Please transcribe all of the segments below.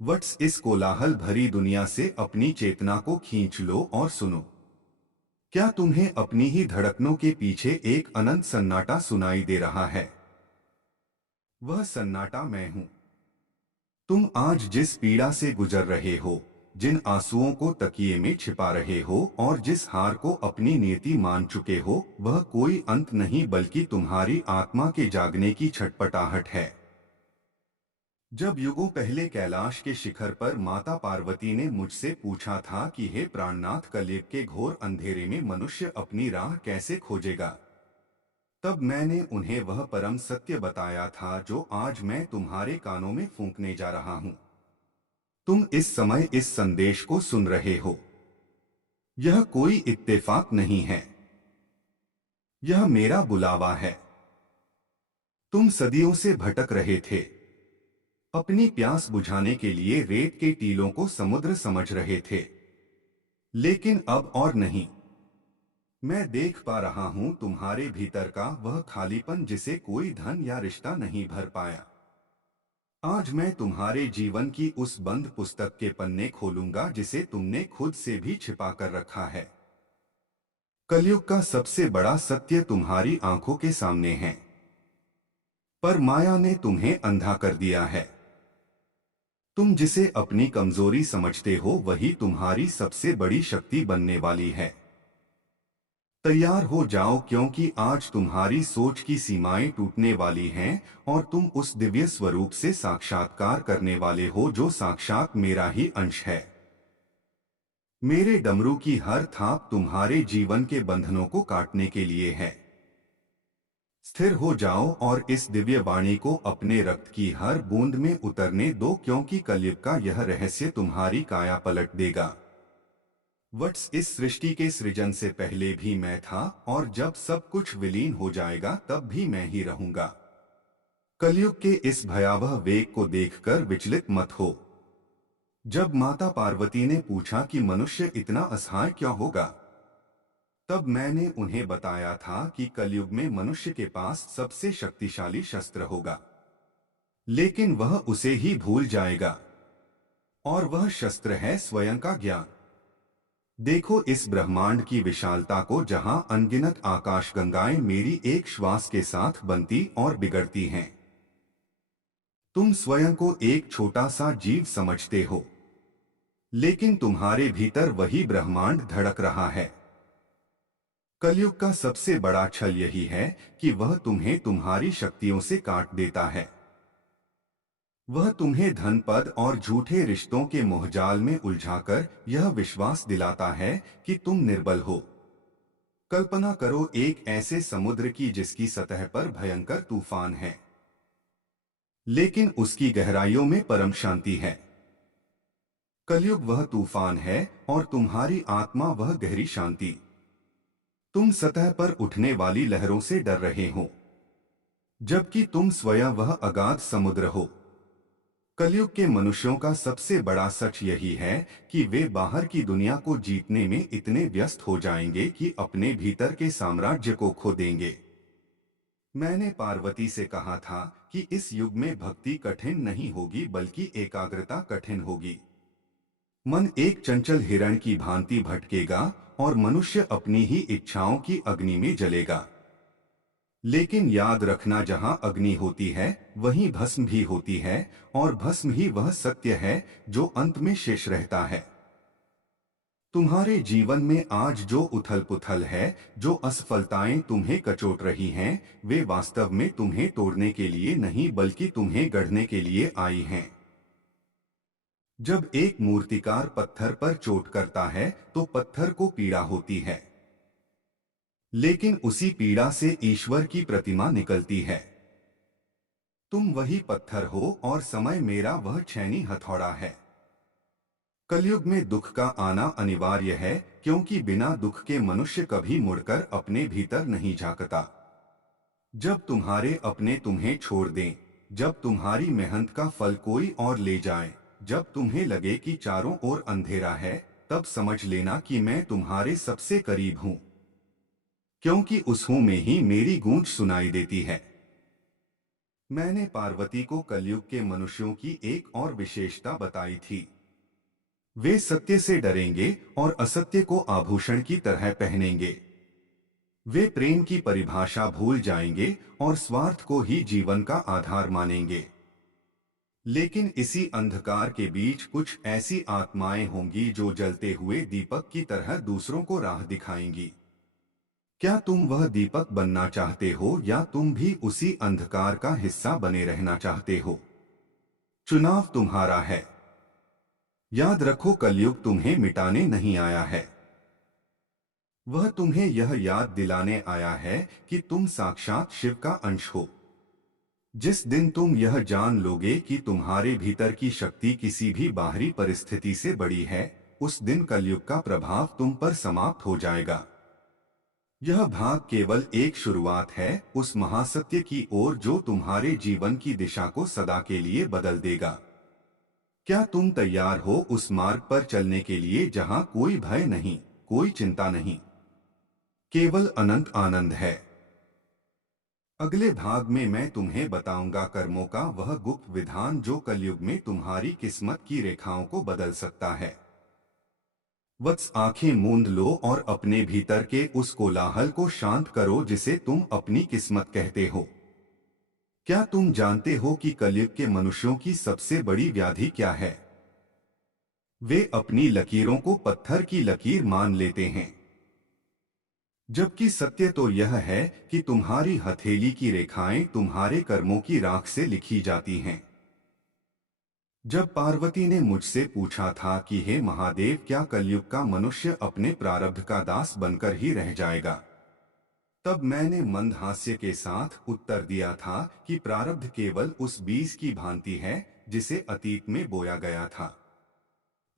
What's इस कोलाहल भरी दुनिया से अपनी चेतना को खींच लो और सुनो। क्या तुम्हें अपनी ही धड़कनों के पीछे एक अनंत सन्नाटा सुनाई दे रहा है? वह सन्नाटा मैं हूं। तुम आज जिस पीड़ा से गुजर रहे हो, जिन आंसुओं को तकिए में छिपा रहे हो और जिस हार को अपनी नियति मान चुके हो, वह कोई अंत नहीं बल्कि तुम्हारी आत्मा के जागने की छटपटाहट है। जब युगों पहले कैलाश के शिखर पर माता पार्वती ने मुझसे पूछा था कि हे प्राणनाथ, कलयुग के घोर अंधेरे में मनुष्य अपनी राह कैसे खोजेगा, तब मैंने उन्हें वह परम सत्य बताया था जो आज मैं तुम्हारे कानों में फूंकने जा रहा हूं। तुम इस समय इस संदेश को सुन रहे हो। यह कोई इत्तेफाक नहीं है। यह मेरा बुलावा है। तुम सदियों से भटक रहे थे। अपनी प्यास बुझाने के लिए रेत के टीलों को समुद्र समझ रहे थे। लेकिन अब और नहीं। मैं देख पा रहा हूं तुम्हारे भीतर का वह खालीपन जिसे कोई धन या रिश्ता नहीं भर पाया। आज मैं तुम्हारे जीवन की उस बंद पुस्तक के पन्ने खोलूंगा जिसे तुमने खुद से भी छिपा कर रखा है। कलयुग का सबसे बड़ा सत्य तुम्हारी आंखों के सामने है, पर माया ने तुम्हें अंधा कर दिया है। तुम जिसे अपनी कमजोरी समझते हो वही तुम्हारी सबसे बड़ी शक्ति बनने वाली है। तैयार हो जाओ, क्योंकि आज तुम्हारी सोच की सीमाएं टूटने वाली हैं और तुम उस दिव्य स्वरूप से साक्षात्कार करने वाले हो जो साक्षात मेरा ही अंश है। मेरे डमरू की हर थाप तुम्हारे जीवन के बंधनों को काटने के लिए है। स्थिर हो जाओ और इस दिव्य वाणी को अपने रक्त की हर बूंद में उतरने दो, क्योंकि कलयुग का यह रहस्य तुम्हारी काया पलट देगा। वट्स इस सृष्टि के सृजन से पहले भी मैं था और जब सब कुछ विलीन हो जाएगा तब भी मैं ही रहूंगा। कलयुग के इस भयावह वेग को देखकर विचलित मत हो। जब माता पार्वती ने पूछा कि मनुष्य इतना असहाय क्यों होगा, तब मैंने उन्हें बताया था कि कलयुग में मनुष्य के पास सबसे शक्तिशाली शस्त्र होगा, लेकिन वह उसे ही भूल जाएगा। और वह शस्त्र है स्वयं का ज्ञान। देखो इस ब्रह्मांड की विशालता को, जहां अनगिनत आकाशगंगाएं मेरी एक श्वास के साथ बनती और बिगड़ती हैं। तुम स्वयं को एक छोटा सा जीव समझते हो, लेकिन तुम्हारे भीतर वही ब्रह्मांड धड़क रहा है। कलयुग का सबसे बड़ा छल यही है कि वह तुम्हें तुम्हारी शक्तियों से काट देता है। वह तुम्हें धन, पद और झूठे रिश्तों के मोहजाल में उलझाकर यह विश्वास दिलाता है कि तुम निर्बल हो। कल्पना करो एक ऐसे समुद्र की जिसकी सतह पर भयंकर तूफान है, लेकिन उसकी गहराइयों में परम शांति है। कलयुग वह तूफान है और तुम्हारी आत्मा वह गहरी शांति। तुम सतह पर उठने वाली लहरों से डर रहे हो, जबकि तुम स्वयं वह अगाध समुद्र हो। कलयुग के मनुष्यों का सबसे बड़ा सच यही है कि वे बाहर की दुनिया को जीतने में इतने व्यस्त हो जाएंगे कि अपने भीतर के साम्राज्य को खो देंगे। मैंने पार्वती से कहा था कि इस युग में भक्ति कठिन नहीं होगी बल्कि एकाग्रता कठिन होगी। मन एक चंचल हिरण की भांति भटकेगा और मनुष्य अपनी ही इच्छाओं की अग्नि में जलेगा। लेकिन याद रखना, जहां अग्नि होती है वहीं भस्म भी होती है, और भस्म ही वह सत्य है जो अंत में शेष रहता है। तुम्हारे जीवन में आज जो उथल पुथल है, जो असफलताएं तुम्हें कचोट रही हैं, वे वास्तव में तुम्हें तोड़ने के लिए नहीं बल्कि तुम्हें गढ़ने के लिए आई हैं। जब एक मूर्तिकार पत्थर पर चोट करता है तो पत्थर को पीड़ा होती है, लेकिन उसी पीड़ा से ईश्वर की प्रतिमा निकलती है। तुम वही पत्थर हो और समय मेरा वह छैनी हथौड़ा है। कलयुग में दुख का आना अनिवार्य है, क्योंकि बिना दुख के मनुष्य कभी मुड़कर अपने भीतर नहीं झांकता। जब तुम्हारे अपने तुम्हें छोड़ दें, जब तुम्हारी मेहनत का फल कोई और ले जाए, जब तुम्हें लगे कि चारों ओर अंधेरा है, तब समझ लेना कि मैं तुम्हारे सबसे करीब हूं, क्योंकि उस हूं में ही मेरी गूंज सुनाई देती है। मैंने पार्वती को कलयुग के मनुष्यों की एक और विशेषता बताई थी। वे सत्य से डरेंगे और असत्य को आभूषण की तरह पहनेंगे। वे प्रेम की परिभाषा भूल जाएंगे और स्वार्थ को ही जीवन का आधार मानेंगे। लेकिन इसी अंधकार के बीच कुछ ऐसी आत्माएं होंगी जो जलते हुए दीपक की तरह दूसरों को राह दिखाएंगी। क्या तुम वह दीपक बनना चाहते हो या तुम भी उसी अंधकार का हिस्सा बने रहना चाहते हो? चुनाव तुम्हारा है। याद रखो, कलयुग तुम्हें मिटाने नहीं आया है। वह तुम्हें यह याद दिलाने आया है कि तुम साक्षात शिव का अंश हो। जिस दिन तुम यह जान लोगे कि तुम्हारे भीतर की शक्ति किसी भी बाहरी परिस्थिति से बड़ी है, उस दिन कलयुग का प्रभाव तुम पर समाप्त हो जाएगा। यह भाग केवल एक शुरुआत है उस महासत्य की ओर जो तुम्हारे जीवन की दिशा को सदा के लिए बदल देगा। क्या तुम तैयार हो उस मार्ग पर चलने के लिए जहां कोई भय नहीं, कोई चिंता नहीं, केवल अनंत आनंद है? अगले भाग में मैं तुम्हें बताऊंगा कर्मों का वह गुप्त विधान जो कलयुग में तुम्हारी किस्मत की रेखाओं को बदल सकता है। वत्स, आंखें मूंद लो और अपने भीतर के उस कोलाहल को शांत करो जिसे तुम अपनी किस्मत कहते हो। क्या तुम जानते हो कि कलयुग के मनुष्यों की सबसे बड़ी व्याधि क्या है? वे अपनी लकीरों को पत्थर की लकीर मान लेते हैं, जबकि सत्य तो यह है कि तुम्हारी हथेली की रेखाएं तुम्हारे कर्मों की राख से लिखी जाती हैं। जब पार्वती ने मुझसे पूछा था कि हे महादेव, क्या कलयुग का मनुष्य अपने प्रारब्ध का दास बनकर ही रह जाएगा, तब मैंने मंद हास्य के साथ उत्तर दिया था कि प्रारब्ध केवल उस बीज की भांति है जिसे अतीत में बोया गया था।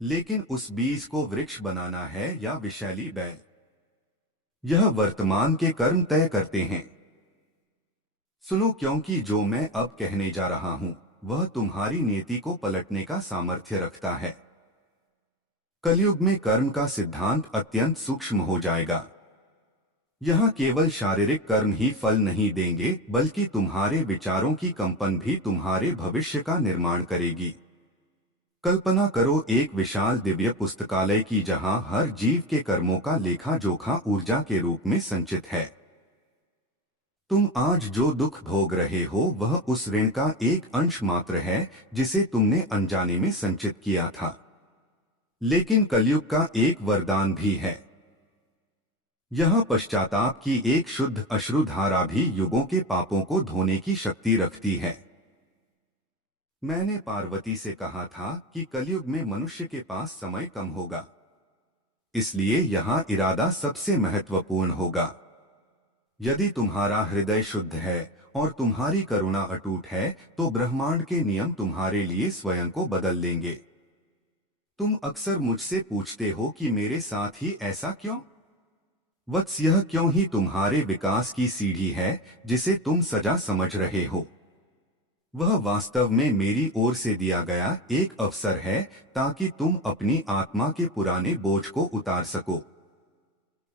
लेकिन उस बीज को वृक्ष बनाना है या विषैली बैल, यह वर्तमान के कर्म तय करते हैं। सुनो, क्योंकि जो मैं अब कहने जा रहा हूं वह तुम्हारी नीति को पलटने का सामर्थ्य रखता है। कलयुग में कर्म का सिद्धांत अत्यंत सूक्ष्म हो जाएगा। यहाँ केवल शारीरिक कर्म ही फल नहीं देंगे, बल्कि तुम्हारे विचारों की कंपन भी तुम्हारे भविष्य का निर्माण करेगी। कल्पना करो एक विशाल दिव्य पुस्तकालय की जहाँ हर जीव के कर्मों का लेखा जोखा ऊर्जा के रूप में संचित है। तुम आज जो दुख भोग रहे हो वह उस ऋण का एक अंश मात्र है जिसे तुमने अनजाने में संचित किया था। लेकिन कलयुग का एक वरदान भी है। यह पश्चाताप की एक शुद्ध अश्रुधारा भी युगों के पापों को धोने की शक्ति रखती है। मैंने पार्वती से कहा था कि कलयुग में मनुष्य के पास समय कम होगा, इसलिए यहाँ इरादा सबसे महत्वपूर्ण होगा। यदि तुम्हारा हृदय शुद्ध है और तुम्हारी करुणा अटूट है तो ब्रह्मांड के नियम तुम्हारे लिए स्वयं को बदल लेंगे। तुम अक्सर मुझसे पूछते हो कि मेरे साथ ही ऐसा क्यों? वत्स, यह क्यों ही तुम्हारे विकास की सीढ़ी है जिसे तुम सजा समझ रहे हो। वह वास्तव में मेरी ओर से दिया गया एक अवसर है ताकि तुम अपनी आत्मा के पुराने बोझ को उतार सको।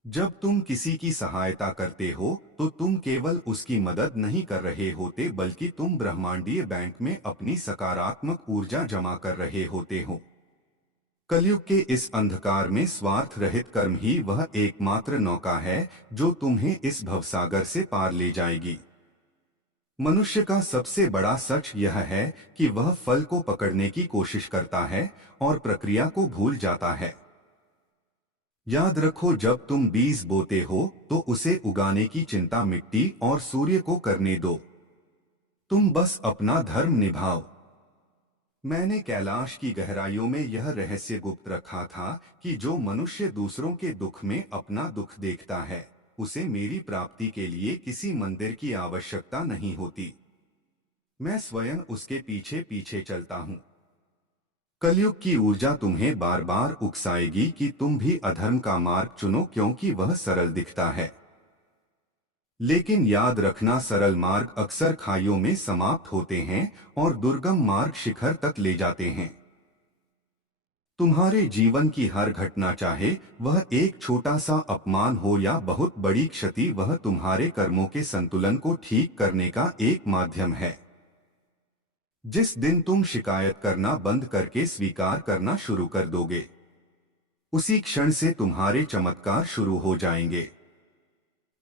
जब तुम किसी की सहायता करते हो तो तुम केवल उसकी मदद नहीं कर रहे होते, बल्कि तुम ब्रह्मांडीय बैंक में अपनी सकारात्मक ऊर्जा जमा कर रहे होते हो। कलयुग के इस अंधकार में स्वार्थ रहित कर्म ही वह एकमात्र नौका है जो तुम्हें इस भवसागर से पार ले जाएगी। मनुष्य का सबसे बड़ा सच यह है कि वह फल को पकड़ने की कोशिश करता है और प्रक्रिया को भूल जाता है। याद रखो, जब तुम बीज बोते हो तो उसे उगाने की चिंता मिट्टी और सूर्य को करने दो। तुम बस अपना धर्म निभाओ। मैंने कैलाश की गहराइयों में यह रहस्य गुप्त रखा था कि जो मनुष्य दूसरों के दुख में अपना दुख देखता है उसे मेरी प्राप्ति के लिए किसी मंदिर की आवश्यकता नहीं होती। मैं स्वयं उसके पीछे पीछे चलता हूँ। कलयुग की ऊर्जा तुम्हें बार बार उकसाएगी कि तुम भी अधर्म का मार्ग चुनो क्योंकि वह सरल दिखता है। लेकिन याद रखना, सरल मार्ग अक्सर खाइयों में समाप्त होते हैं और दुर्गम मार्ग शिखर तक ले जाते हैं। तुम्हारे जीवन की हर घटना, चाहे वह एक छोटा सा अपमान हो या बहुत बड़ी क्षति, वह तुम्हारे कर्मों के संतुलन को ठीक करने का एक माध्यम है। जिस दिन तुम शिकायत करना बंद करके स्वीकार करना शुरू कर दोगे, उसी क्षण से तुम्हारे चमत्कार शुरू हो जाएंगे।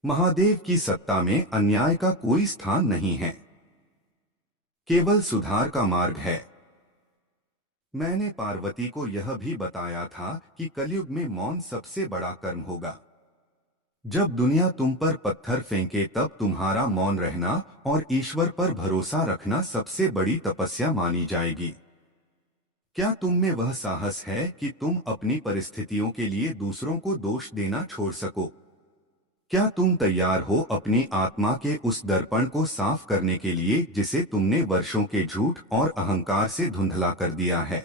महादेव की सत्ता में अन्याय का कोई स्थान नहीं है, केवल सुधार का मार्ग है। मैंने पार्वती को यह भी बताया था कि कलयुग में मौन सबसे बड़ा कर्म होगा। जब दुनिया तुम पर पत्थर फेंके तब तुम्हारा मौन रहना और ईश्वर पर भरोसा रखना सबसे बड़ी तपस्या मानी जाएगी। क्या तुम में वह साहस है कि तुम अपनी परिस्थितियों के लिए दूसरों को दोष देना छोड़ सको? क्या तुम तैयार हो अपनी आत्मा के उस दर्पण को साफ करने के लिए जिसे तुमने वर्षों के झूठ और अहंकार से धुंधला कर दिया है?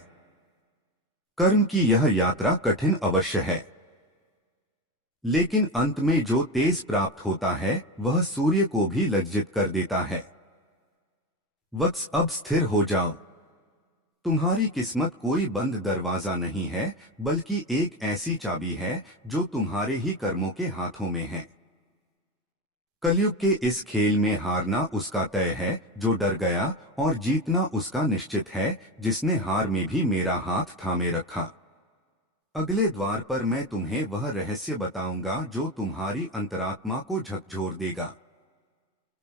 कर्म की यह यात्रा कठिन अवश्य है, लेकिन अंत में जो तेज प्राप्त होता है वह सूर्य को भी लज्जित कर देता है। वत्स, अब स्थिर हो जाओ। तुम्हारी किस्मत कोई बंद दरवाजा नहीं है, बल्कि एक ऐसी चाबी है जो तुम्हारे ही कर्मों के हाथों में है। कलयुग के इस खेल में हारना उसका तय है जो डर गया, और जीतना उसका निश्चित है जिसने हार में भी मेरा हाथ थामे रखा। अगले द्वार पर मैं तुम्हें वह रहस्य बताऊंगा जो तुम्हारी अंतरात्मा को झकझोर देगा।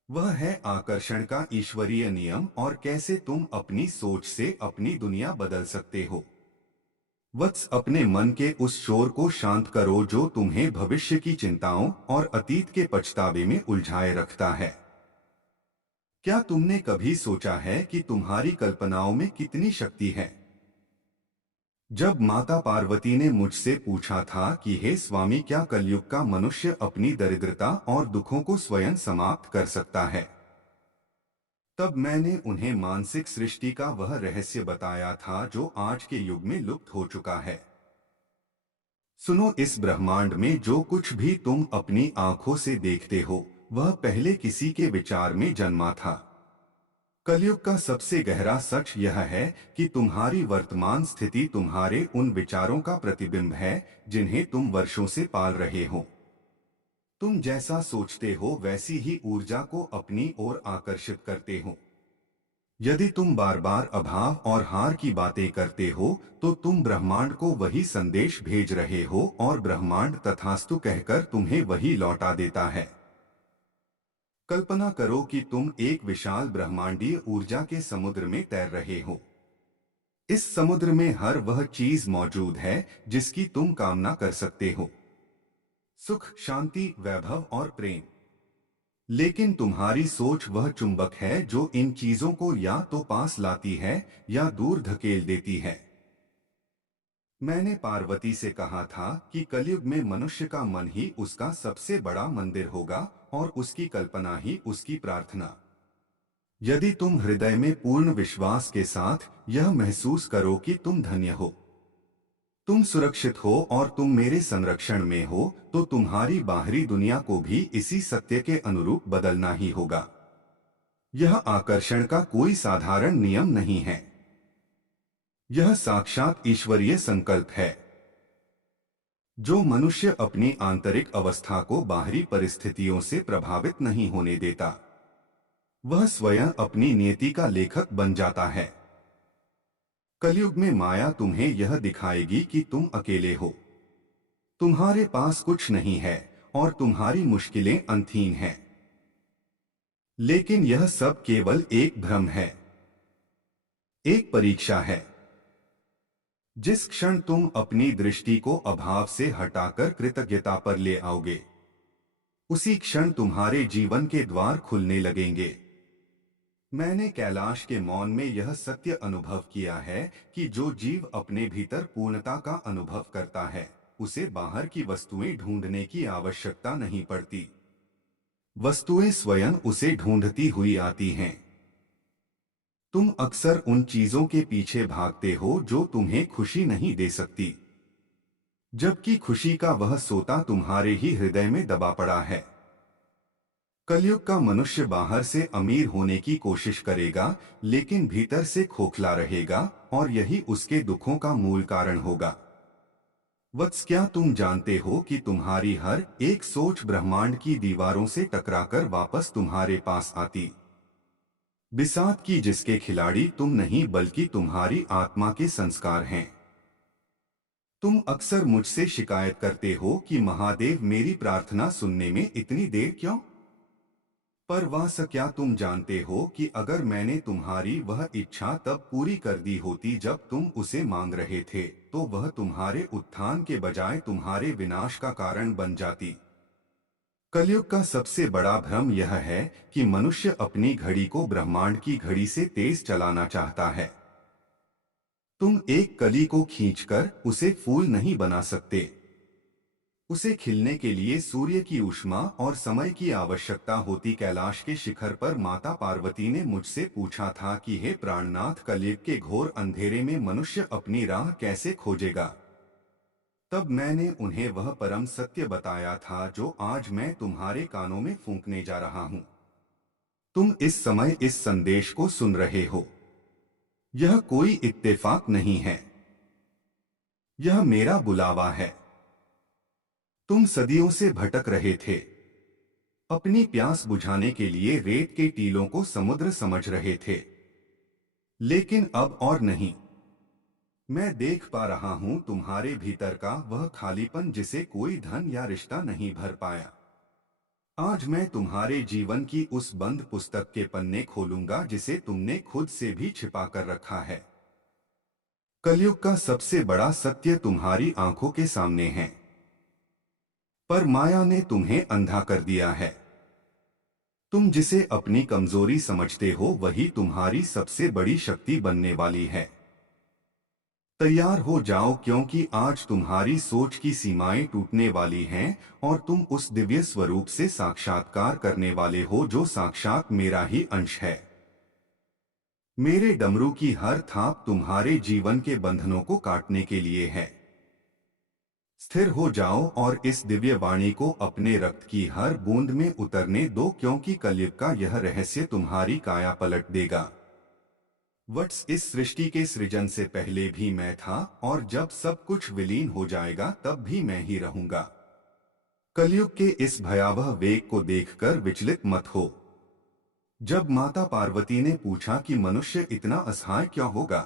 वह है आकर्षण का ईश्वरीय नियम और कैसे तुम अपनी सोच से अपनी दुनिया बदल सकते हो। वत्स, अपने मन के उस शोर को शांत करो जो तुम्हें भविष्य की चिंताओं और अतीत के पछतावे में उलझाए रखता है। क्या तुमने कभी सोचा है कि तुम्हारी कल्पनाओं में कितनी शक्ति है? जब माता पार्वती ने मुझसे पूछा था कि हे स्वामी, क्या कलयुग का मनुष्य अपनी दरिद्रता और दुखों को स्वयं समाप्त कर सकता है, तब मैंने उन्हें मानसिक सृष्टि का वह रहस्य बताया था जो आज के युग में लुप्त हो चुका है। सुनो, इस ब्रह्मांड में जो कुछ भी तुम अपनी आंखों से देखते हो वह पहले किसी के विचार में जन्मा था। कलयुग का सबसे गहरा सच यह है कि तुम्हारी वर्तमान स्थिति तुम्हारे उन विचारों का प्रतिबिंब है जिन्हें तुम वर्षों से पाल रहे हो। तुम जैसा सोचते हो वैसी ही ऊर्जा को अपनी ओर आकर्षित करते हो। यदि तुम बार बार अभाव और हार की बातें करते हो तो तुम ब्रह्मांड को वही संदेश भेज रहे हो और ब्रह्मांड तथास्तु कहकर तुम्हें वही लौटा देता है। कल्पना करो कि तुम एक विशाल ब्रह्मांडीय ऊर्जा के समुद्र में तैर रहे हो। इस समुद्र में हर वह चीज मौजूद है जिसकी तुम कामना कर सकते हो, सुख, शांति, वैभव और प्रेम। लेकिन तुम्हारी सोच वह चुंबक है जो इन चीजों को या तो पास लाती है या दूर धकेल देती है। मैंने पार्वती से कहा था कि कलयुग में मनुष्य का मन ही उसका सबसे बड़ा मंदिर होगा और उसकी कल्पना ही उसकी प्रार्थना। यदि तुम हृदय में पूर्ण विश्वास के साथ यह महसूस करो कि तुम धन्य हो, तुम सुरक्षित हो और तुम मेरे संरक्षण में हो, तो तुम्हारी बाहरी दुनिया को भी इसी सत्य के अनुरूप बदलना ही होगा। यह आकर्षण का कोई साधारण नियम नहीं है, यह साक्षात ईश्वरीय संकल्प है। जो मनुष्य अपनी आंतरिक अवस्था को बाहरी परिस्थितियों से प्रभावित नहीं होने देता, वह स्वयं अपनी नियति का लेखक बन जाता है। कलयुग में माया तुम्हें यह दिखाएगी कि तुम अकेले हो, तुम्हारे पास कुछ नहीं है और तुम्हारी मुश्किलें अंतहीन हैं। लेकिन यह सब केवल एक भ्रम है, एक परीक्षा है। जिस क्षण तुम अपनी दृष्टि को अभाव से हटाकर कृतज्ञता पर ले आओगे, उसी क्षण तुम्हारे जीवन के द्वार खुलने लगेंगे। मैंने कैलाश के मौन में यह सत्य अनुभव किया है कि जो जीव अपने भीतर पूर्णता का अनुभव करता है उसे बाहर की वस्तुएं ढूंढने की आवश्यकता नहीं पड़ती। वस्तुएं स्वयं उसे ढूंढती हुई आती हैं। तुम अक्सर उन चीजों के पीछे भागते हो जो तुम्हें खुशी नहीं दे सकती, जबकि खुशी का वह सोता तुम्हारे ही हृदय में दबा पड़ा है। कलयुग का मनुष्य बाहर से अमीर होने की कोशिश करेगा लेकिन भीतर से खोखला रहेगा और यही उसके दुखों का मूल कारण होगा। वत्स, क्या तुम जानते हो कि तुम्हारी हर एक सोच ब्रह्मांड की दीवारों से टकराकर वापस तुम्हारे पास आती? बिसात की जिसके खिलाड़ी तुम नहीं बल्कि तुम्हारी आत्मा के संस्कार हैं। तुम अक्सर मुझसे शिकायत करते हो कि महादेव मेरी प्रार्थना सुनने में इतनी देर क्यों? पर वह क्या तुम जानते हो कि अगर मैंने तुम्हारी वह इच्छा तब पूरी कर दी होती जब तुम उसे मांग रहे थे, तो वह तुम्हारे उत्थान के बजाय तुम्हारे विनाश का कारण बन जाती। कलयुग का सबसे बड़ा भ्रम यह है कि मनुष्य अपनी घड़ी को ब्रह्मांड की घड़ी से तेज चलाना चाहता है। तुम एक कली को खींचकर उसे फूल नहीं बना सकते। उसे खिलने के लिए सूर्य की ऊष्मा और समय की आवश्यकता होती। कैलाश के शिखर पर माता पार्वती ने मुझसे पूछा था कि हे प्राणनाथ, कलयुग के घोर अंधेरे में मनुष्य अपनी राह कैसे खोजेगा? तब मैंने उन्हें वह परम सत्य बताया था जो आज मैं तुम्हारे कानों में फूंकने जा रहा हूँ। तुम इस समय इस संदेश को सुन रहे हो। यह कोई इत्तेफाक नहीं है। यह मेरा बुलावा है। तुम सदियों से भटक रहे थे। अपनी प्यास बुझाने के लिए रेत के टीलों को समुद्र समझ रहे थे। लेकिन अब और नहीं। मैं देख पा रहा हूं तुम्हारे भीतर का वह खालीपन जिसे कोई धन या रिश्ता नहीं भर पाया। आज मैं तुम्हारे जीवन की उस बंद पुस्तक के पन्ने खोलूंगा जिसे तुमने खुद से भी छिपा कर रखा है। कलयुग का सबसे बड़ा सत्य तुम्हारी आंखों के सामने है, पर माया ने तुम्हें अंधा कर दिया है। तुम जिसे अपनी कमजोरी समझते हो वही तुम्हारी सबसे बड़ी शक्ति बनने वाली है। तैयार हो जाओ, क्योंकि आज तुम्हारी सोच की सीमाएं टूटने वाली हैं और तुम उस दिव्य स्वरूप से साक्षात्कार करने वाले हो जो साक्षात मेरा ही अंश है। मेरे डमरू की हर थाप तुम्हारे जीवन के बंधनों को काटने के लिए है। स्थिर हो जाओ और इस दिव्य वाणी को अपने रक्त की हर बूंद में उतरने दो, क्योंकि कलयुग का यह रहस्य तुम्हारी काया पलट देगा। वट्स इस सृष्टि के सृजन से पहले भी मैं था, और जब सब कुछ विलीन हो जाएगा तब भी मैं ही रहूंगा। कलयुग के इस भयावह वेग को देखकर विचलित मत हो। जब माता पार्वती ने पूछा कि मनुष्य इतना असहाय क्यों होगा,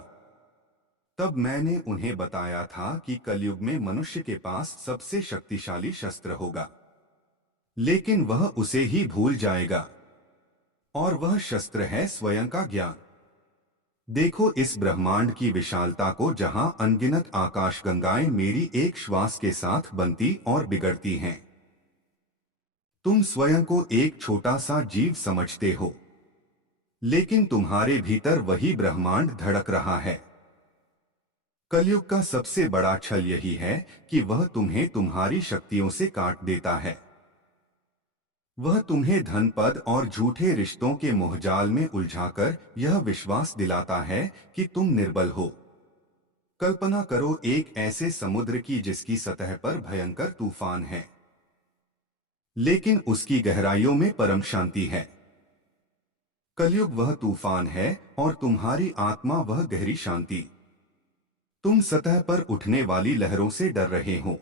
तब मैंने उन्हें बताया था कि कलयुग में मनुष्य के पास सबसे शक्तिशाली शस्त्र होगा, लेकिन वह उसे ही भूल जाएगा। और वह शस्त्र है स्वयं का ज्ञान। देखो इस ब्रह्मांड की विशालता को, जहां अनगिनत आकाशगंगाएं मेरी एक श्वास के साथ बनती और बिगड़ती हैं। तुम स्वयं को एक छोटा सा जीव समझते हो, लेकिन तुम्हारे भीतर वही ब्रह्मांड धड़क रहा है। कलयुग का सबसे बड़ा छल यही है कि वह तुम्हें तुम्हारी शक्तियों से काट देता है। वह तुम्हें धन, पद और झूठे रिश्तों के मोहजाल में उलझाकर यह विश्वास दिलाता है कि तुम निर्बल हो। कल्पना करो एक ऐसे समुद्र की जिसकी सतह पर भयंकर तूफान है, लेकिन उसकी गहराइयों में परम शांति है। कलयुग वह तूफान है और तुम्हारी आत्मा वह गहरी शांति। तुम सतह पर उठने वाली लहरों से डर रहे हो,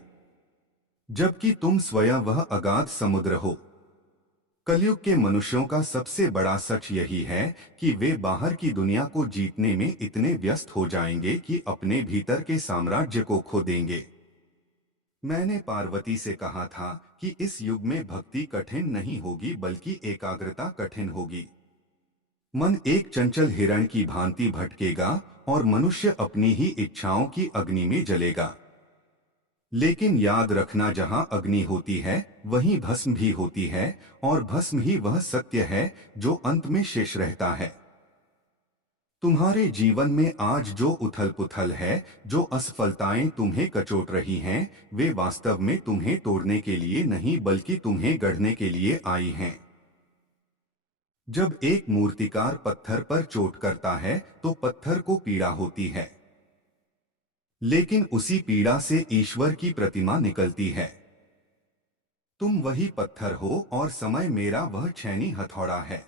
जबकि तुम स्वयं वह अगाध समुद्र हो। कलयुग के मनुष्यों का सबसे बड़ा सच यही है कि वे बाहर की दुनिया को जीतने में इतने व्यस्त हो जाएंगे कि अपने भीतर के साम्राज्य को खो देंगे। मैंने पार्वती से कहा था कि इस युग में भक्ति कठिन नहीं होगी बल्कि एकाग्रता कठिन होगी। मन एक चंचल हिरण की भांति भटकेगा और मनुष्य अपनी ही इच्छाओं की अग्नि में जलेगा। लेकिन याद रखना, जहां अग्नि होती है वहीं भस्म भी होती है, और भस्म ही वह सत्य है जो अंत में शेष रहता है। तुम्हारे जीवन में आज जो उथल पुथल है, जो असफलताएं तुम्हें कचोट रही हैं, वे वास्तव में तुम्हें तोड़ने के लिए नहीं बल्कि तुम्हें गढ़ने के लिए आई हैं। जब एक मूर्तिकार पत्थर पर चोट करता है तो पत्थर को पीड़ा होती है, लेकिन उसी पीड़ा से ईश्वर की प्रतिमा निकलती है। तुम वही पत्थर हो और समय मेरा वह छैनी हथौड़ा है।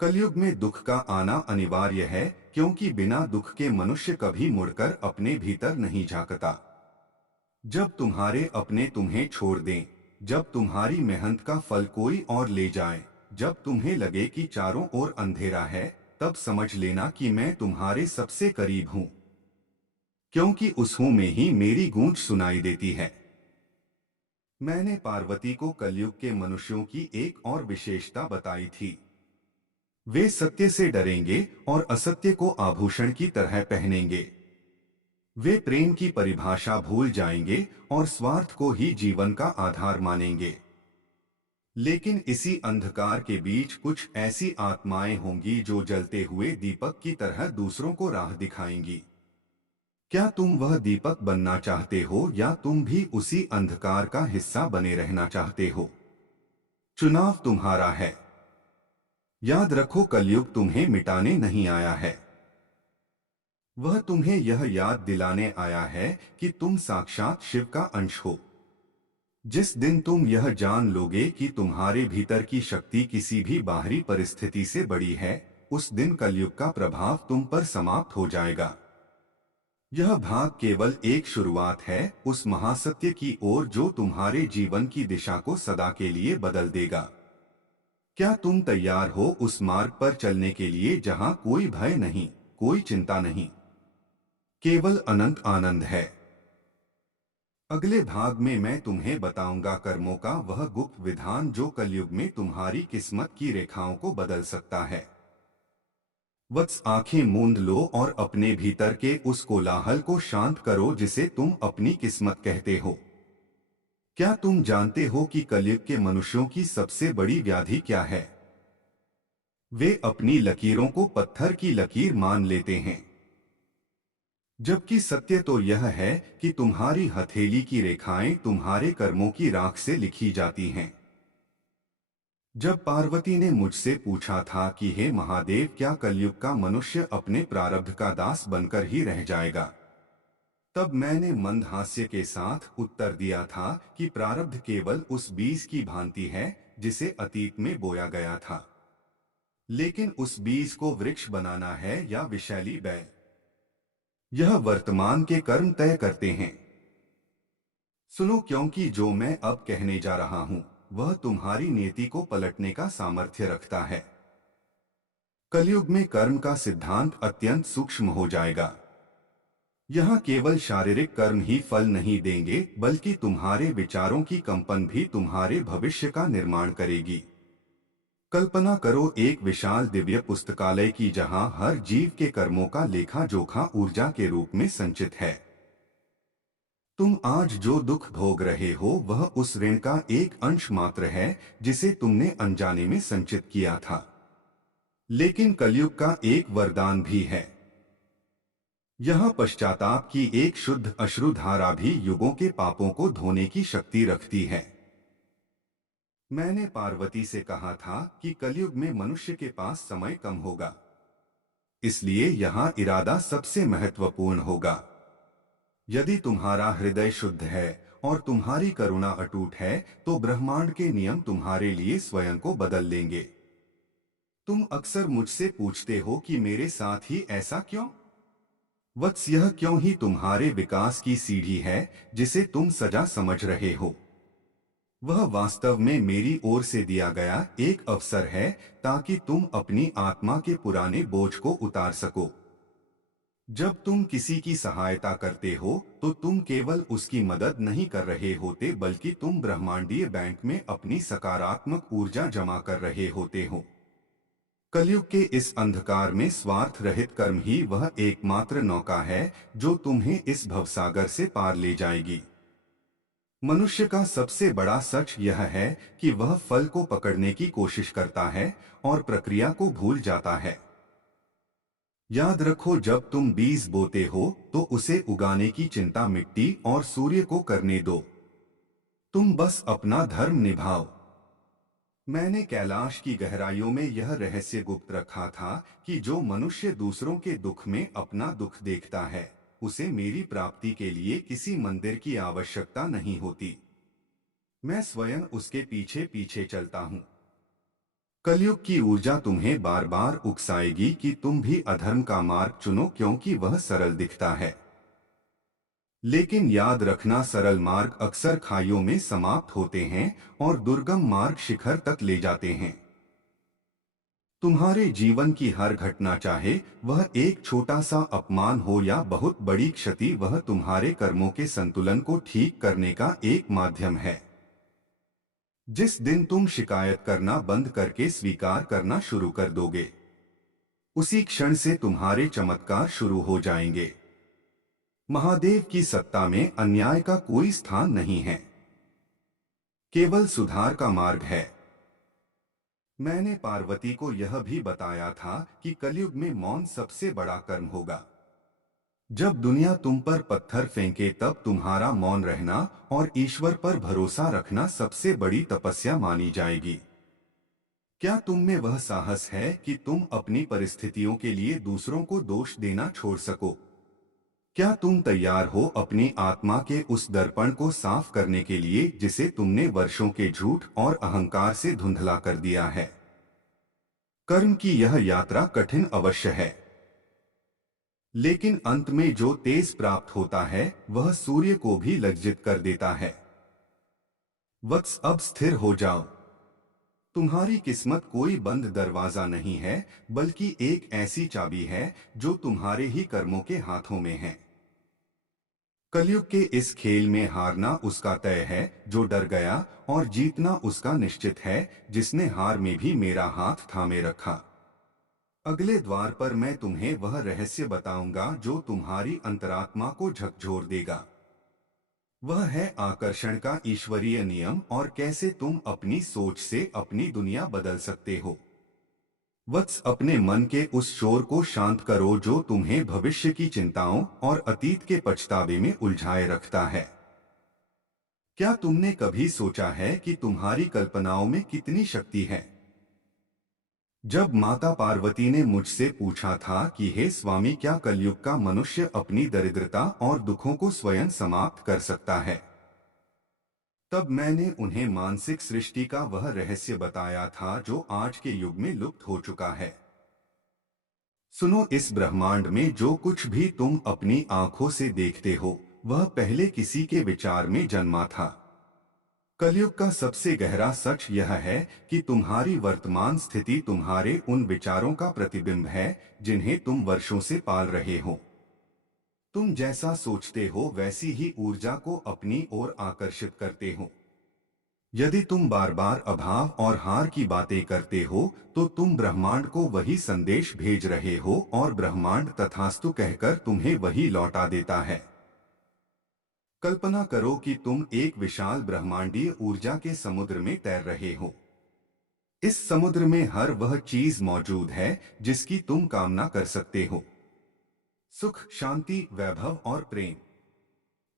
कलयुग में दुख का आना अनिवार्य है, क्योंकि बिना दुख के मनुष्य कभी मुड़कर अपने भीतर नहीं झांकता। जब तुम्हारे अपने तुम्हें छोड़ दें, जब तुम्हारी मेहनत का फल कोई और ले जाए, जब तुम्हें लगे कि चारों ओर अंधेरा है, तब समझ लेना कि मैं तुम्हारे सबसे करीब हूं, क्योंकि उस हूं में ही मेरी गूंज सुनाई देती है। मैंने पार्वती को कलयुग के मनुष्यों की एक और विशेषता बताई थी। वे सत्य से डरेंगे और असत्य को आभूषण की तरह पहनेंगे। वे प्रेम की परिभाषा भूल जाएंगे और स्वार्थ को ही जीवन का आधार मानेंगे। लेकिन इसी अंधकार के बीच कुछ ऐसी आत्माएं होंगी जो जलते हुए दीपक की तरह दूसरों को राह दिखाएंगी। क्या तुम वह दीपक बनना चाहते हो या तुम भी उसी अंधकार का हिस्सा बने रहना चाहते हो? चुनाव तुम्हारा है। याद रखो, कलयुग तुम्हें मिटाने नहीं आया है। वह तुम्हें यह याद दिलाने आया है कि तुम साक्षात शिव का अंश हो। जिस दिन तुम यह जान लोगे कि तुम्हारे भीतर की शक्ति किसी भी बाहरी परिस्थिति से बड़ी है, उस दिन कलयुग का प्रभाव तुम पर समाप्त हो जाएगा। यह भाग केवल एक शुरुआत है उस महासत्य की ओर जो तुम्हारे जीवन की दिशा को सदा के लिए बदल देगा। क्या तुम तैयार हो उस मार्ग पर चलने के लिए जहां कोई भय नहीं, कोई चिंता नहीं, केवल अनंत आनंद है? अगले भाग में मैं तुम्हें बताऊंगा कर्मों का वह गुप्त विधान जो कलयुग में तुम्हारी किस्मत की रेखाओं को बदल सकता है। वत्स, आंखें मूंद लो और अपने भीतर के उस कोलाहल को शांत करो जिसे तुम अपनी किस्मत कहते हो। क्या तुम जानते हो कि कलयुग के मनुष्यों की सबसे बड़ी व्याधि क्या है? वे अपनी लकीरों को पत्थर की लकीर मान लेते हैं, जबकि सत्य तो यह है कि तुम्हारी हथेली की रेखाएं तुम्हारे कर्मों की राख से लिखी जाती हैं। जब पार्वती ने मुझसे पूछा था कि हे महादेव, क्या कलयुग का मनुष्य अपने प्रारब्ध का दास बनकर ही रह जाएगा, तब मैंने मंद हास्य के साथ उत्तर दिया था कि प्रारब्ध केवल उस बीज की भांति है जिसे अतीत में बोया गया था, लेकिन उस बीज को वृक्ष बनाना है या विषैली बैल, यह वर्तमान के कर्म तय करते हैं। सुनो, क्योंकि जो मैं अब कहने जा रहा हूं वह तुम्हारी नियति को पलटने का सामर्थ्य रखता है। कलयुग में कर्म का सिद्धांत अत्यंत सूक्ष्म हो जाएगा। यहाँ केवल शारीरिक कर्म ही फल नहीं देंगे, बल्कि तुम्हारे विचारों की कंपन भी तुम्हारे भविष्य का निर्माण करेगी। कल्पना करो एक विशाल दिव्य पुस्तकालय की जहां हर जीव के कर्मों का लेखा जोखा ऊर्जा के रूप में संचित है। तुम आज जो दुख भोग रहे हो वह उस ऋण का एक अंश मात्र है जिसे तुमने अनजाने में संचित किया था। लेकिन कलयुग का एक वरदान भी है। यह पश्चाताप की एक शुद्ध अश्रुधारा भी युगों के पापों को धोने की शक्ति रखती है। मैंने पार्वती से कहा था कि कलयुग में मनुष्य के पास समय कम होगा, इसलिए यहाँ इरादा सबसे महत्वपूर्ण होगा। यदि तुम्हारा हृदय शुद्ध है और तुम्हारी करुणा अटूट है तो ब्रह्मांड के नियम तुम्हारे लिए स्वयं को बदल लेंगे। तुम अक्सर मुझसे पूछते हो कि मेरे साथ ही ऐसा क्यों? वत्स, यह क्यों ही तुम्हारे विकास की सीढ़ी है जिसे तुम सजा समझ रहे हो। वह वास्तव में मेरी ओर से दिया गया एक अवसर है ताकि तुम अपनी आत्मा के पुराने बोझ को उतार सको। जब तुम किसी की सहायता करते हो तो तुम केवल उसकी मदद नहीं कर रहे होते, बल्कि तुम ब्रह्मांडीय बैंक में अपनी सकारात्मक ऊर्जा जमा कर रहे होते हो। कलयुग के इस अंधकार में स्वार्थ रहित कर्म ही वह एकमात्र नौका है जो तुम्हें इस भवसागर से पार ले जाएगी। मनुष्य का सबसे बड़ा सच यह है कि वह फल को पकड़ने की कोशिश करता है और प्रक्रिया को भूल जाता है। याद रखो, जब तुम बीज बोते हो तो उसे उगाने की चिंता मिट्टी और सूर्य को करने दो। तुम बस अपना धर्म निभाओ। मैंने कैलाश की गहराइयों में यह रहस्य गुप्त रखा था कि जो मनुष्य दूसरों के दुख में अपना दुख देखता है, उसे मेरी प्राप्ति के लिए किसी मंदिर की आवश्यकता नहीं होती। मैं स्वयं उसके पीछे पीछे चलता हूँ। कलयुग की ऊर्जा तुम्हें बार बार उकसाएगी कि तुम भी अधर्म का मार्ग चुनो, क्योंकि वह सरल दिखता है। लेकिन याद रखना, सरल मार्ग अक्सर खाइयों में समाप्त होते हैं और दुर्गम मार्ग शिखर तक ले जाते हैं। तुम्हारे जीवन की हर घटना, चाहे वह एक छोटा सा अपमान हो या बहुत बड़ी क्षति, वह तुम्हारे कर्मों के संतुलन को ठीक करने का एक माध्यम है। जिस दिन तुम शिकायत करना बंद करके स्वीकार करना शुरू कर दोगे, उसी क्षण से तुम्हारे चमत्कार शुरू हो जाएंगे। महादेव की सत्ता में अन्याय का कोई स्थान नहीं है, केवल सुधार का मार्ग है। मैंने पार्वती को यह भी बताया था कि कलयुग में मौन सबसे बड़ा कर्म होगा। जब दुनिया तुम पर पत्थर फेंके, तब तुम्हारा मौन रहना और ईश्वर पर भरोसा रखना सबसे बड़ी तपस्या मानी जाएगी। क्या तुम में वह साहस है कि तुम अपनी परिस्थितियों के लिए दूसरों को दोष देना छोड़ सको? क्या तुम तैयार हो अपनी आत्मा के उस दर्पण को साफ करने के लिए जिसे तुमने वर्षों के झूठ और अहंकार से धुंधला कर दिया है? कर्म की यह यात्रा कठिन अवश्य है, लेकिन अंत में जो तेज प्राप्त होता है वह सूर्य को भी लज्जित कर देता है। वत्स, अब स्थिर हो जाओ। तुम्हारी किस्मत कोई बंद दरवाजा नहीं है, बल्कि एक ऐसी चाबी है जो तुम्हारे ही कर्मों के हाथों में है। कलयुग के इस खेल में हारना उसका तय है जो डर गया, और जीतना उसका निश्चित है जिसने हार में भी मेरा हाथ थामे रखा। अगले द्वार पर मैं तुम्हें वह रहस्य बताऊंगा जो तुम्हारी अंतरात्मा को झकझोर देगा। वह है आकर्षण का ईश्वरीय नियम और कैसे तुम अपनी सोच से अपनी दुनिया बदल सकते हो। वत्स, अपने मन के उस शोर को शांत करो जो तुम्हें भविष्य की चिंताओं और अतीत के पछतावे में उलझाए रखता है। क्या तुमने कभी सोचा है कि तुम्हारी कल्पनाओं में कितनी शक्ति है? जब माता पार्वती ने मुझसे पूछा था कि हे स्वामी, क्या कलयुग का मनुष्य अपनी दरिद्रता और दुखों को स्वयं समाप्त कर सकता है, तब मैंने उन्हें मानसिक सृष्टि का वह रहस्य बताया था जो आज के युग में लुप्त हो चुका है। सुनो, इस ब्रह्मांड में जो कुछ भी तुम अपनी आंखों से देखते हो वह पहले किसी के विचार में जन्मा था। कलयुग का सबसे गहरा सच यह है कि तुम्हारी वर्तमान स्थिति तुम्हारे उन विचारों का प्रतिबिंब है जिन्हें तुम वर्षों से पाल रहे हो। तुम जैसा सोचते हो वैसी ही ऊर्जा को अपनी ओर आकर्षित करते हो। यदि तुम बार बार अभाव और हार की बातें करते हो तो तुम ब्रह्मांड को वही संदेश भेज रहे हो और ब्रह्मांड तथास्तु कहकर तुम्हें वही लौटा देता है। कल्पना करो कि तुम एक विशाल ब्रह्मांडीय ऊर्जा के समुद्र में तैर रहे हो। इस समुद्र में हर वह चीज मौजूद है जिसकी तुम कामना कर सकते हो, सुख, शांति, वैभव और प्रेम।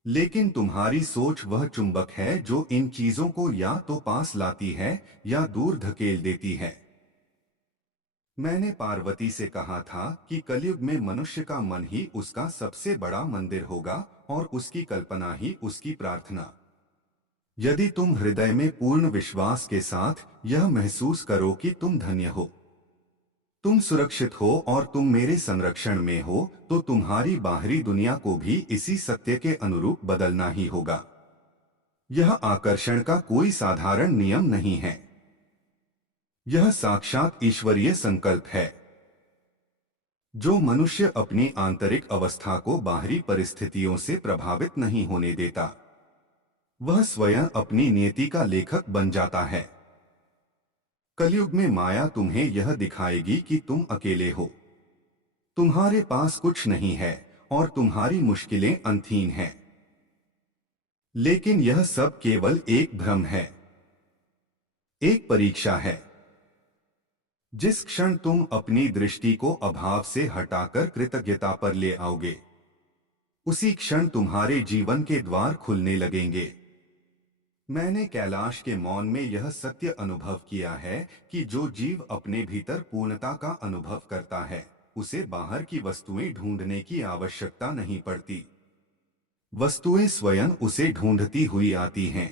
लेकिन तुम्हारी सोच वह चुंबक है जो इन चीजों को या तो पास लाती है या दूर धकेल देती है। मैंने पार्वती से कहा था कि कलयुग में मनुष्य का मन ही उसका सबसे बड़ा मंदिर होगा और उसकी कल्पना ही उसकी प्रार्थना। यदि तुम हृदय में पूर्ण विश्वास के साथ यह महसूस करो कि तुम धन्य हो, तुम सुरक्षित हो और तुम मेरे संरक्षण में हो, तो तुम्हारी बाहरी दुनिया को भी इसी सत्य के अनुरूप बदलना ही होगा। यह आकर्षण का कोई साधारण नियम नहीं है, यह साक्षात ईश्वरीय संकल्प है। जो मनुष्य अपनी आंतरिक अवस्था को बाहरी परिस्थितियों से प्रभावित नहीं होने देता, वह स्वयं अपनी नियति का लेखक बन जाता है। कलयुग में माया तुम्हें यह दिखाएगी कि तुम अकेले हो, तुम्हारे पास कुछ नहीं है और तुम्हारी मुश्किलें अंतहीन हैं। लेकिन यह सब केवल एक भ्रम है, एक परीक्षा है। जिस क्षण तुम अपनी दृष्टि को अभाव से हटाकर कृतज्ञता पर ले आओगे, उसी क्षण तुम्हारे जीवन के द्वार खुलने लगेंगे। मैंने कैलाश के मौन में यह सत्य अनुभव किया है कि जो जीव अपने भीतर पूर्णता का अनुभव करता है, उसे बाहर की वस्तुएं ढूंढने की आवश्यकता नहीं पड़ती। वस्तुएं स्वयं उसे ढूंढती हुई आती हैं।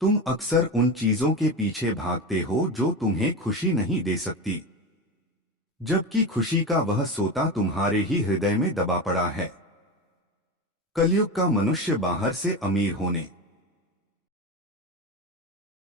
तुम अक्सर उन चीजों के पीछे भागते हो जो तुम्हें खुशी नहीं दे सकती, जबकि खुशी का वह सोता तुम्हारे ही हृदय में दबा पड़ा है। कलयुग का मनुष्य बाहर से अमीर होने,